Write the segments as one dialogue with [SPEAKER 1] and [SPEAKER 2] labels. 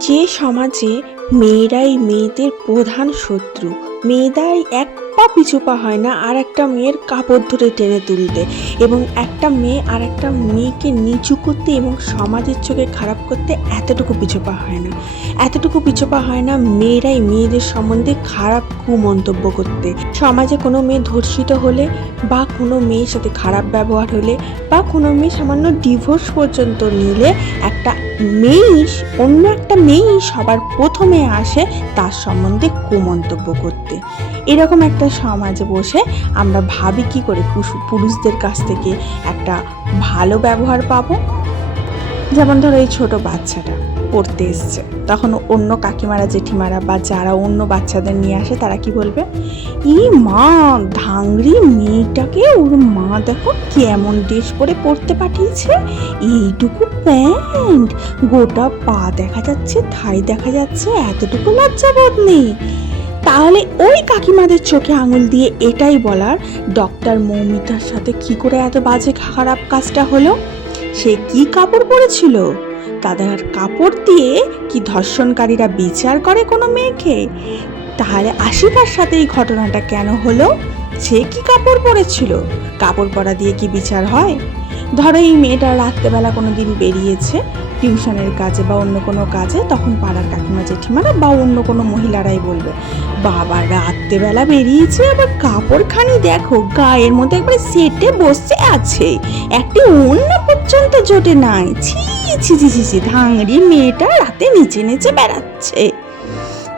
[SPEAKER 1] যে সমাজে মেয়েরাই মেয়েদের প্রধান শত্রু মেয়েরাই এক পা পিছু পা হয় না, আর একটা মেয়ের কাপড় ধরে টেনে তুলতে। এবং একটা মেয়ে আর একটা মেয়েকে নিচু করতে এবং সমাজের চোখে খারাপ করতে এতটুকু পিছু পা হয় না। এতটুকু পিছু পা হয় না মেয়েরাই মেয়েদের সম্বন্ধে খারাপ কুমন্তব্য করতে। সমাজে কোনো মেয়ে ধর্ষিত হলে বা কোনো মেয়ের সাথে খারাপ ব্যবহার হলে বা কোনো মেয়ে সামান্য ডিভোর্স পর্যন্ত নিলে একটা মেয়েই, অন্য একটা মেয়েই সবার প্রথমে আসে তার সম্বন্ধে কুমন্তব্য করতে। এরকম একটা সমাজে বসে আমরা ভাবি কি করে পুরু- পুরুষদের কাছ থেকে একটা ভালো ব্যবহার পাবো। যেমন ধরো এই ছোট বাচ্চাটা পড়তে এসছে। তখন অন্য কাকিমারা, জেঠিমারা বা যারা অন্য বাচ্চাদের নিয়ে আসে, তারা কি বলবে? ই মা ধাংরি মেয়েটাকে ওর মা দেখো কেমন ড্রেস পরে পড়তে পাঠিয়েছে। এইটুকু প্যান্ট। গোটা পা দেখা যাচ্ছে থাই দেখা যাচ্ছে, এতটুকু লজ্জাবোধ নেই। তাহলে ওই কাকিমাদের চোখে আঙুল দিয়ে এটাই বলার ডক্টর মৌমিতার সাথে কি করে এত বাজে খারাপ কাজটা হলো? সে কি কাপড় পরেছিল? তাদের কাপড় দিয়ে কি ধর্ষণকারীরা বিচার করে কোনো মেয়েকে? তাহলে আশিকার সাথে এই ঘটনাটা কেন হলো? সে কি কাপড় পরেছিল? কাপড় পরা দিয়ে কি বিচার হয়? ধরো এই মেয়েটা রাত্রেবেলা কোনো দিন বেরিয়েছে টিউশনের কাজে বা অন্য কোনো কাজে তখন পাড়ার কাকিমা জেঠিমারা বা অন্য কোনো মহিলারাই বলবে, বাবা রাত্রেবেলা বেরিয়েছে, আবার কাপড়খানি দেখো, গায়ের মধ্যে একবারে সেটে বসে আছে, একটি অন্য পর্যন্ত জোটে নাই। ছি ছি ছি ছি ছি ধাংরি মেয়েটা রাতে নিচে নিচে বেড়াচ্ছে।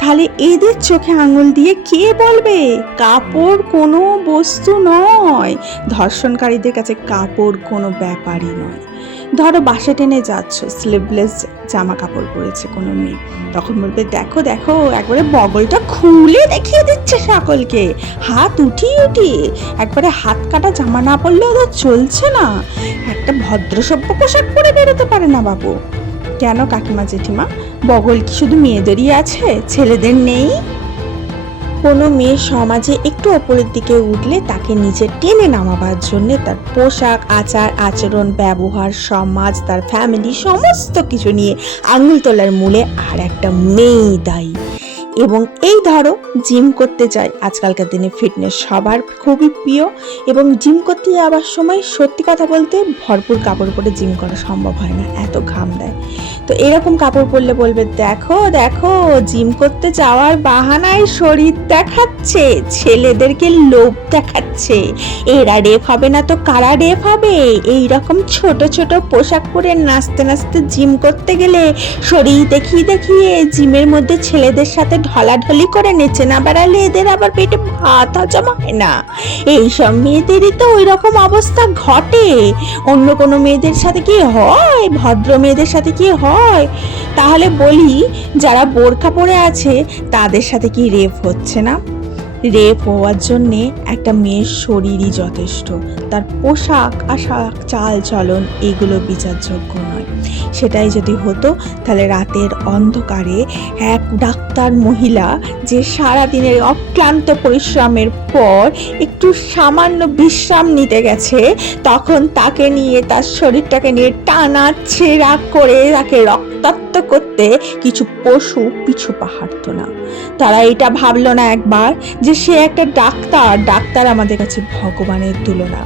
[SPEAKER 1] তাহলে এদের চোখে আঙুল দিয়ে কে বলবে? কাপড় কোনো বস্তু নয়, ধর্ষণকারীদের কাছে কাপড় কোনো ব্যাপারই নয়। ধরো বাসে টেনে যাচ্ছ স্লিভলেস জামা কাপড় পরেছে কোনো মেয়ে। তখন বলবে, দেখো দেখো, একবারে বগলটা খুলে দেখিয়ে দিচ্ছে সকলকে। হাত উঠিয়ে উঠিয়ে। একবারে হাত কাটা জামা না পরলে ওদের চলছে না। একটা ভদ্রসভ্য পোশাক পরে বেরোতে পারে না বাবু। কেন কাকিমা জেঠিমা? বগল কি শুধু মেয়েদেরই আছে? ছেলেদের নেই? কোনো মেয়ে সমাজে একটু ওপরের দিকে উঠলে তাকে নিচে টেনে নামাবার জন্য তার পোশাক, আচার, আচরণ, ব্যবহার, সমাজ, তার ফ্যামিলি সমস্ত কিছু নিয়ে আঙুল তোলার মূলে আর একটা মেয়েই দায়ী। এবং এই ধরো জিম করতে চাই আজকালকার দিনে ফিটনেস সবার খুবই প্রিয় এবং জিম করতে যাওয়ার সময় সত্যি কথা বলতে ভরপুর কাপড় পরে জিম করা সম্ভব হয় না। এত ঘাম দেয়। তো এরকম কাপড় পরলে বলবে, দেখো দেখো, জিম করতে যাওয়ার বাহানায় শরীর দেখাচ্ছে, ছেলেদেরকে লোভ দেখাচ্ছে। এরা রেপ হবে না তো কারা রেপ হবে? এই রকম ছোট ছোট পোশাক পরে নাচতে নাচতে জিম করতে গেলে শরীর দেখিয়ে দেখিয়ে জিমের মধ্যে ছেলেদের সাথে ঢলাঢলি করে নেচে না বেড়ালে এদের আবার পেটে ভাত হজম হয় না। এইসব মেয়েদেরই তো ওই রকম অবস্থা ঘটে। অন্য কোনো মেয়েদের সাথে কি হয়? ভদ্র মেয়েদের সাথে কি হয়? তাহলে বলি যারা বোরখা পরে আছে তাদের সাথে কি রেপ হচ্ছে না? রেপ হওয়ার জন্যে একটা মেয়ের শরীরই যথেষ্ট। তার পোশাক, আশাক, চাল, চলন এগুলো বিচারযোগ্য নয়। সেটাই যদি হতো, তাহলে রাতের অন্ধকারে এক ডাক্তার মহিলা যে সারা দিনের অক্লান্ত পরিশ্রমের পর একটু সামান্য বিশ্রাম নিতে গেছে, তখন তাকে নিয়ে তার শরীরটাকে নিয়ে টানাচ্ছে রাগ করে তাকে রক্তাক্ত করতে কিছু পশু পিছু পাহাড়তো না তারা এটা ভাবলো না একবার যে সে একটা ডাক্তার ডাক্তার আমাদের কাছে ভগবানের তুলনা।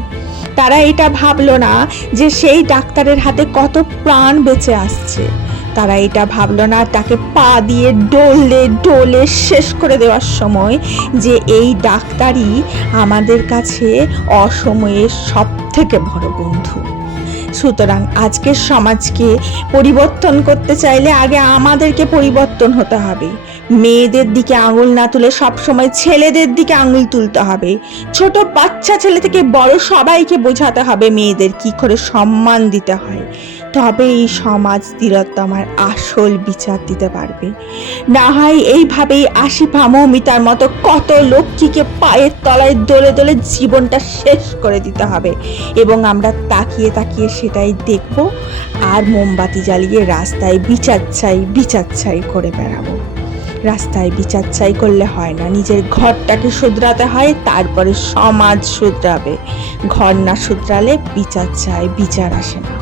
[SPEAKER 1] তারা এটা ভাবলো না যে সেই ডাক্তারের হাতে কত প্রাণ বেঁচে আসছে। তারা এটা ভাবলো না, তাকে পা দিয়ে ডলে ডলে শেষ করে দেওয়ার সময় যে এই ডাক্তারই আমাদের কাছে অসময়ের সব থেকে বড় বন্ধু। সুতরাং আজকের সমাজকে পরিবর্তন করতে চাইলে আগে আমাদেরকে পরিবর্তন হতে হবে। মেয়েদের দিকে আঙুল না তুলে সবসময় ছেলেদের দিকে আঙুল তুলতে হবে। ছোট বাচ্চা ছেলে থেকে বড় সবাইকে বোঝাতে হবে মেয়েদের কী করে সম্মান দিতে হয়। তবে এই সমাজ তিলোত্তমার আসল বিচার দিতে পারবে। না হয় এইভাবেই আশিফা মৌমিতার মতো কত লক্ষ্মীকে পায়ের তলায় দোলে দোলে জীবনটা শেষ করে দিতে হবে এবং আমরা তাকিয়ে তাকিয়ে সেটাই দেখব আর মোমবাতি জ্বালিয়ে রাস্তায় বিচার চাই বিচার চাই করে বেড়াবো। রাস্তায় বিচার চাই করলে হয় না, নিজের ঘরটাকে শুধরাতে হয়, তারপরে সমাজ শুধরাবে। ঘর না শুধরালে বিচার চাই, বিচার আসে না।